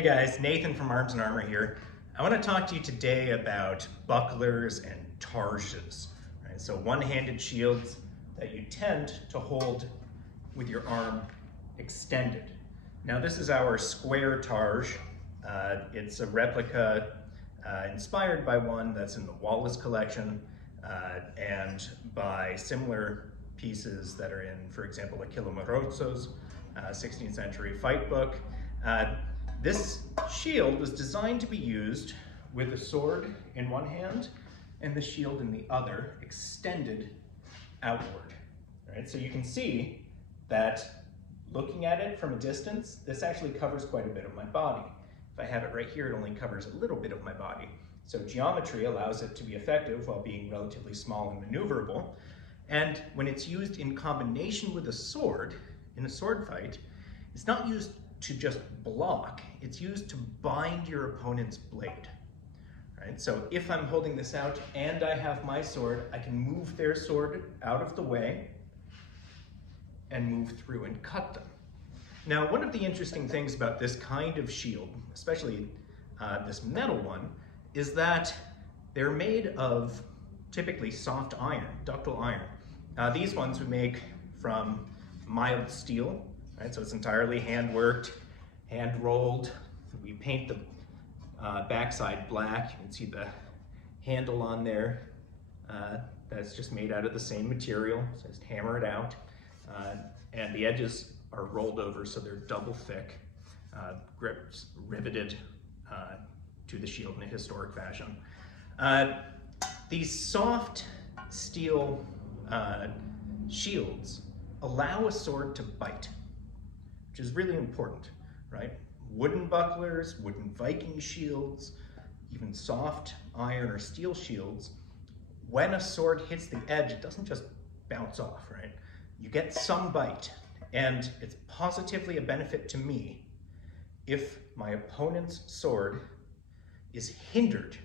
Hey guys, Nathan from Arms and Armor here. I want to talk to you today about bucklers and targes. Right? So one-handed shields that you tend to hold with your arm extended. Now this is our square targe. It's a replica inspired by one that's in the Wallace collection and by similar pieces that are in, for example, Achille Marozzo's 16th century fight book. This shield was designed to be used with a sword in one hand and the shield in the other, extended outward. Right? So you can see that looking at it from a distance, this actually covers quite a bit of my body. If I have it right here, it only covers a little bit of my body. So geometry allows it to be effective while being relatively small and maneuverable. And when it's used in combination with a sword, in a sword fight, it's not used to just block, it's used to bind your opponent's blade. Right? So if I'm holding this out and I have my sword, I can move their sword out of the way and move through and cut them. Now, one of the interesting things about this kind of shield, especially this metal one, is that they're made of typically soft iron, ductile iron. These ones we make from mild steel. Right, so it's entirely hand-worked, hand-rolled. We paint the backside black. You can see the handle on there. That's just made out of the same material, so just hammer it out. And the edges are rolled over so they're double thick, grips riveted to the shield in a historic fashion. These soft steel shields allow a sword to bite, which is really important, right? Wooden bucklers, wooden Viking shields, even soft iron or steel shields, when a sword hits the edge, it doesn't just bounce off, right? You get some bite, and it's positively a benefit to me if my opponent's sword is hindered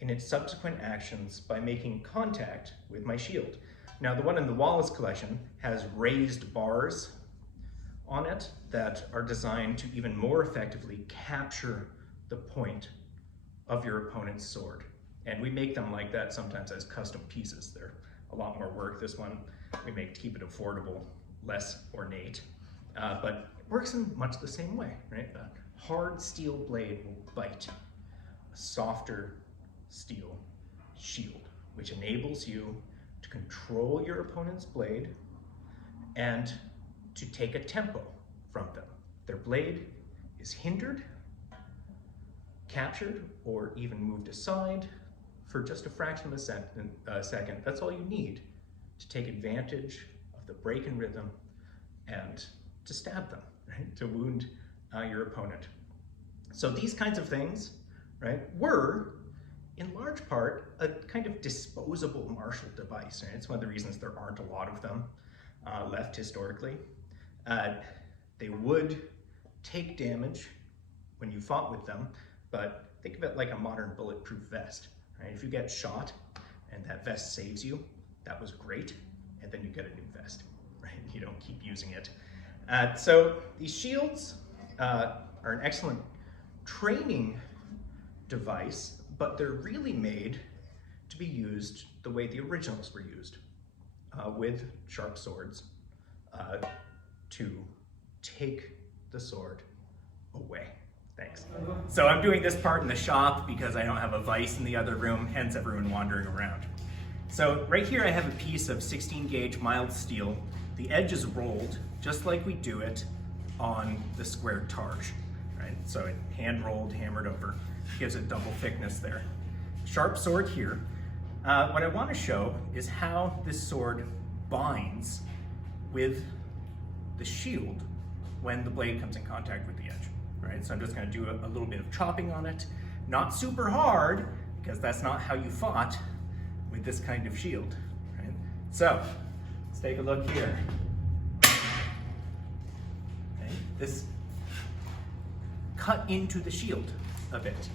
in its subsequent actions by making contact with my shield. Now, the one in the Wallace collection has raised bars on it that are designed to even more effectively capture the point of your opponent's sword. And we make them like that sometimes as custom pieces. They're a lot more work. This one we make to keep it affordable, less ornate, but it works in much the same way, right? A hard steel blade will bite a softer steel shield, which enables you to control your opponent's blade and to take a tempo from them. Their blade is hindered, captured, or even moved aside for just a fraction of a second. That's all you need to take advantage of the break in rhythm and to stab them, right? To wound your opponent. So these kinds of things, right, were in large part a kind of disposable martial device. Right? It's one of the reasons there aren't a lot of them left historically. They would take damage when you fought with them, but think of it like a modern bulletproof vest. Right? If you get shot and that vest saves you, that was great, and then you get a new vest. Right? You don't keep using it. So these shields are an excellent training device, but they're really made to be used the way the originals were used, with sharp swords to take the sword away. Thanks. So I'm doing this part in the shop because I don't have a vise in the other room, hence everyone wandering around. So right here I have a piece of 16 gauge mild steel. The edge is rolled just like we do it on the square targe, right? So it hand rolled, hammered over, gives it double thickness there. Sharp sword here. What I want to show is how this sword binds with the shield when the blade comes in contact with the edge, right? So I'm just going to do a little bit of chopping on it. Not super hard, because that's not how you fought with this kind of shield, right? So let's take a look here. Okay, this cut into the shield a bit.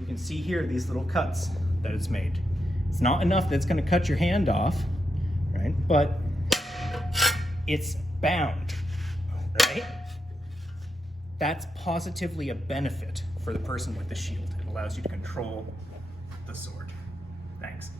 You can see here these little cuts that it's made. It's not enough that it's going to cut your hand off, right? But it's bound, right? that's positively a benefit for the person with the shield. It allows you to control the sword. Thanks.